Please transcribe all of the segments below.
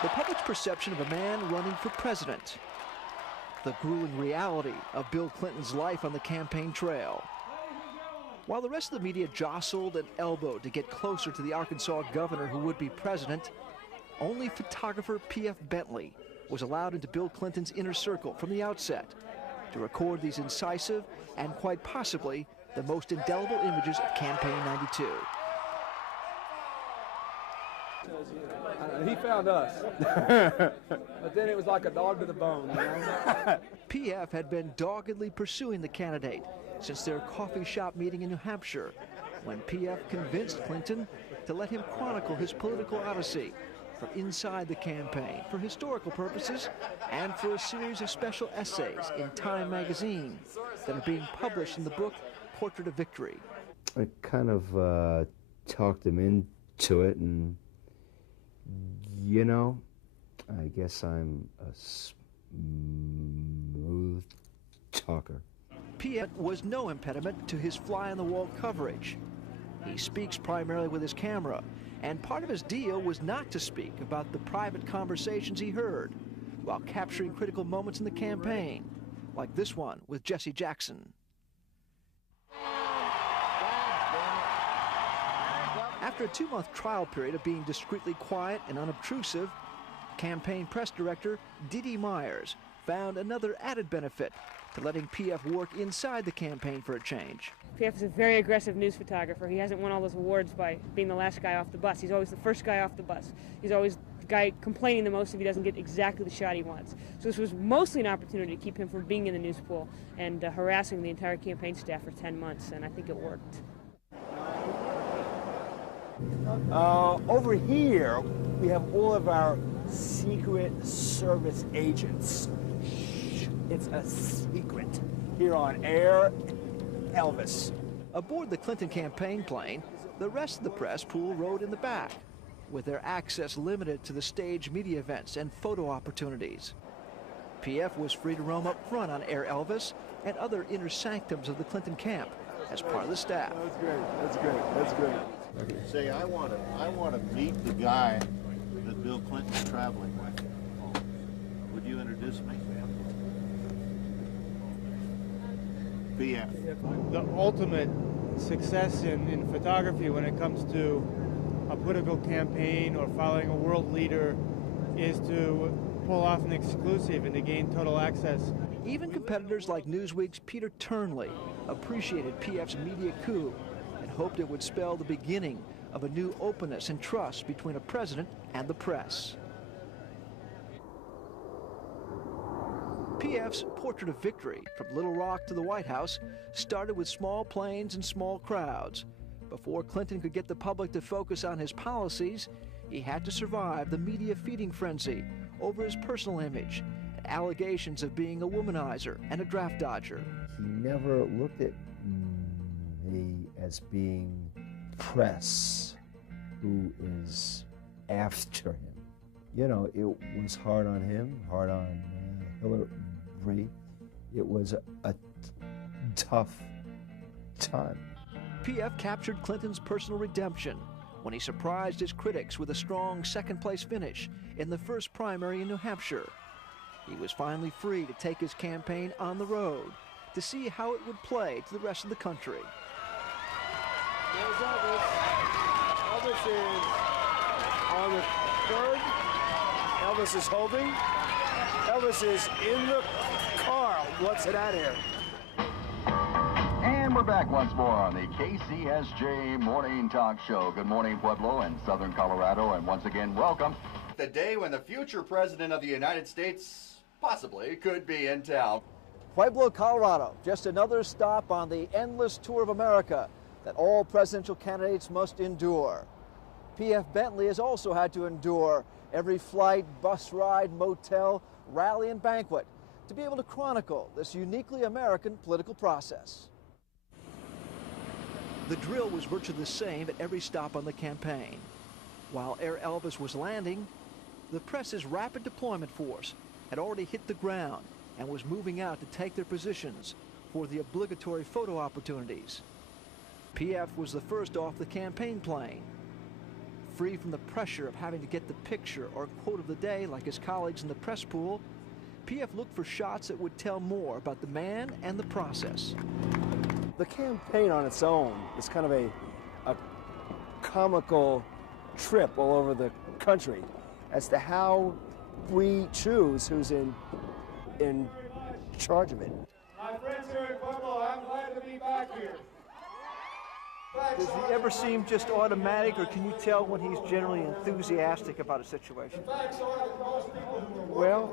The public's perception of a man running for president. The grueling reality of Bill Clinton's life on the campaign trail. While the rest of the media jostled and elbowed to get closer to the Arkansas governor who would be president, only photographer P.F. Bentley was allowed into Bill Clinton's inner circle from the outset to record these incisive and quite possibly the most indelible images of Campaign '92. He found us, but then it was like a dog to the bone. You know? P.F. had been doggedly pursuing the candidate since their coffee shop meeting in New Hampshire, when P.F. convinced Clinton to let him chronicle his political odyssey from inside the campaign for historical purposes and for a series of special essays in Time magazine that are being published in the book Portrait of Victory. I kind of talked him into it, and you know, I guess I'm a smooth talker. P.F. was no impediment to his fly-on-the-wall coverage. He speaks primarily with his camera, and part of his deal was not to speak about the private conversations he heard while capturing critical moments in the campaign, like this one with Jesse Jackson. After a 2-month trial period of being discreetly quiet and unobtrusive, campaign press director Dee Myers found another added benefit to letting P.F. work inside the campaign for a change. P.F. is a very aggressive news photographer. He hasn't won all those awards by being the last guy off the bus. He's always the first guy off the bus. He's always the guy complaining the most if he doesn't get exactly the shot he wants. So this was mostly an opportunity to keep him from being in the news pool and harassing the entire campaign staff for 10 months, and I think it worked. Over here, we have all of our Secret Service agents. Shh, it's a secret. Here on Air Elvis. Aboard the Clinton campaign plane, the rest of the press pool rode in the back, with their access limited to the stage media events and photo opportunities. P.F. was free to roam up front on Air Elvis and other inner sanctums of the Clinton camp as part of the staff. That's great. That's great. That's great. Say, I want to meet the guy that Bill Clinton's traveling with. Would you introduce me? P.F. The ultimate success in photography when it comes to a political campaign or following a world leader is to pull off an exclusive and to gain total access. Even competitors like Newsweek's Peter Turnley appreciated P.F.'s media coup and hoped it would spell the beginning of a new openness and trust between a president and the press. P.F.'s Portrait of Victory, from Little Rock to the White House, started with small planes and small crowds. Before Clinton could get the public to focus on his policies, he had to survive the media feeding frenzy over his personal image and allegations of being a womanizer and a draft dodger. He never looked at me as being press who is after him. You know, it was hard on him, hard on Hillary. It was a tough time. P.F. captured Clinton's personal redemption when he surprised his critics with a strong second-place finish in the first primary in New Hampshire. He was finally free to take his campaign on the road to see how it would play to the rest of the country. There's Elvis. Elvis is on the third. Elvis is holding. Elvis is in the car. What's it at here? And we're back once more on the KCSJ Morning Talk Show. Good morning, Pueblo and Southern Colorado, and once again, welcome. The day when the future president of the United States possibly could be in town. Pueblo, Colorado, just another stop on the endless tour of America that all presidential candidates must endure. P.F. Bentley has also had to endure every flight, bus ride, motel, rally, and banquet to be able to chronicle this uniquely American political process. The drill was virtually the same at every stop on the campaign. While Air Elvis was landing, the press's rapid deployment force had already hit the ground and was moving out to take their positions for the obligatory photo opportunities. P.F. was the first off the campaign plane. free from the pressure of having to get the picture or quote of the day like his colleagues in the press pool, PF looked for shots that would tell more about the man and the process. The campaign on its own is kind of a comical trip all over the country as to how we choose who's in charge of it. My friends here in Pueblo, I'm glad to be back here. Does he ever seem just automatic, or can you tell when he's generally enthusiastic about a situation? Well,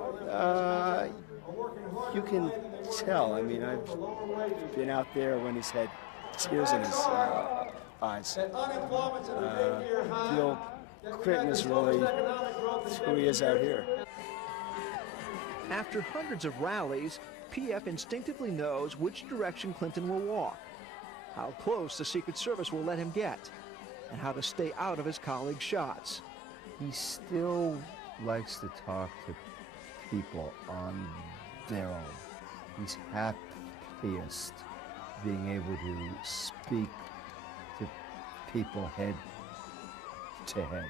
you can tell. I mean, I've been out there when he's had tears in his eyes. Bill Clinton is really who he is out here. After hundreds of rallies, PF instinctively knows which direction Clinton will walk, how close the Secret Service will let him get, and how to stay out of his colleagues' shots. He still likes to talk to people on their own. He's happiest being able to speak to people head to head.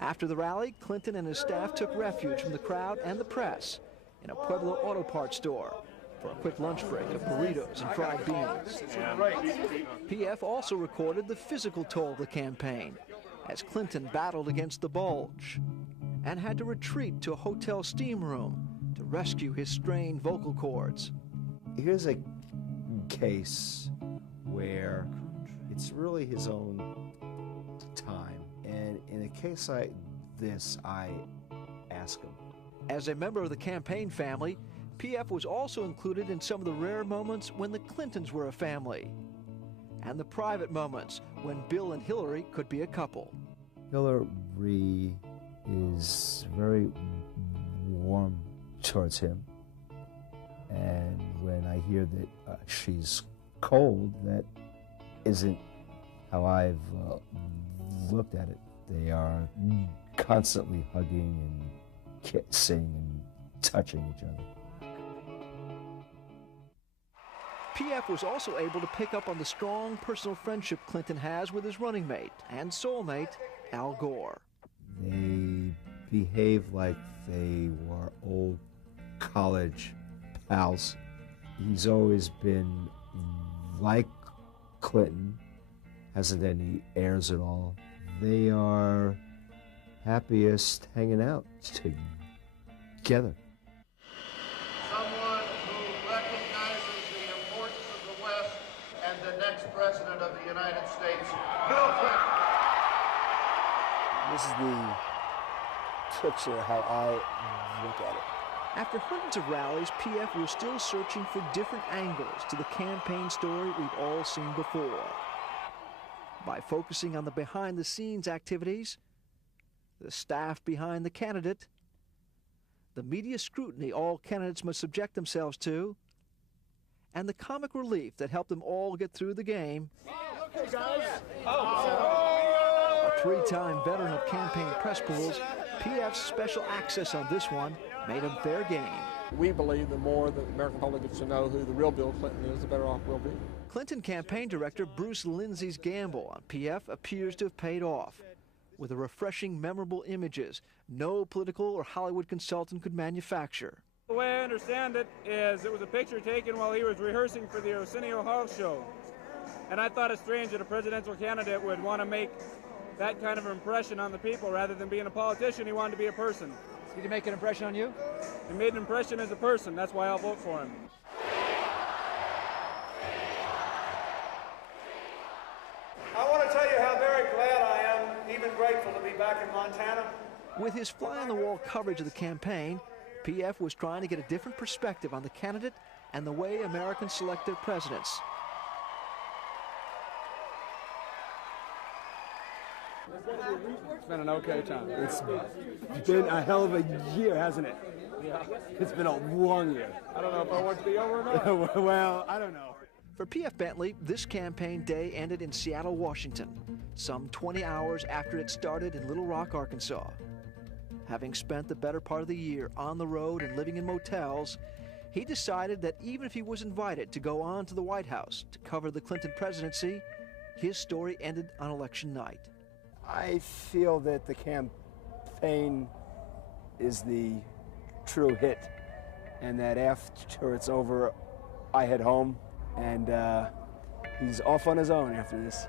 After the rally, Clinton and his staff took refuge from the crowd and the press in a Pueblo auto parts store for a quick lunch break of burritos and fried beans. PF also recorded the physical toll of the campaign as Clinton battled against the bulge and had to retreat to a hotel steam room to rescue his strained vocal cords. Here's a case where it's really his own time. And in a case like this, I ask him. As a member of the campaign family, PF was also included in some of the rare moments when the Clintons were a family, and the private moments when Bill and Hillary could be a couple. Hillary is very warm towards him, and when I hear that she's cold, that isn't how I've looked at it. They are constantly hugging and kissing and touching each other. PF was also able to pick up on the strong personal friendship Clinton has with his running mate and soulmate, Al Gore. They behave like they were old college pals. He's always been like Clinton, hasn't any airs at all. They are happiest hanging out together. Someone who recognizes the importance of the West and the next president of the United States, Bill Clinton. This is the picture how I look at it. After hundreds of rallies, PF was still searching for different angles to the campaign story we've all seen before. By focusing on the behind-the-scenes activities, the staff behind the candidate, the media scrutiny all candidates must subject themselves to, and the comic relief that helped them all get through the game, a three-time veteran of campaign press pools, PF's special access on this one made him fair game. We believe the more that the American public gets to know who the real Bill Clinton is, the better off we'll be. Clinton campaign director Bruce Lindsay's gamble on PF appears to have paid off, with the refreshing, memorable images no political or Hollywood consultant could manufacture. The way I understand it is it was a picture taken while he was rehearsing for the Arsenio Hall show. And I thought it strange that a presidential candidate would want to make that kind of impression on the people rather than being a politician. He wanted to be a person. Did he make an impression on you? He made an impression as a person. That's why I'll vote for him. I want to tell you how very glad I am, even grateful to be back in Montana. With his fly-on-the-wall coverage of the campaign, PF was trying to get a different perspective on the candidate and the way Americans select their presidents. It's been an okay time. It's been a hell of a year, hasn't it? Yeah. It's been a long year. I don't know if I want it to be over or not. Well, I don't know. For PF Bentley, this campaign day ended in Seattle, Washington, some 20 hours after it started in Little Rock, Arkansas. Having spent the better part of the year on the road and living in motels, he decided that even if he was invited to go on to the White House to cover the Clinton presidency, his story ended on election night. I feel that the campaign is the true hit, and that after it's over, I head home, and he's off on his own after this.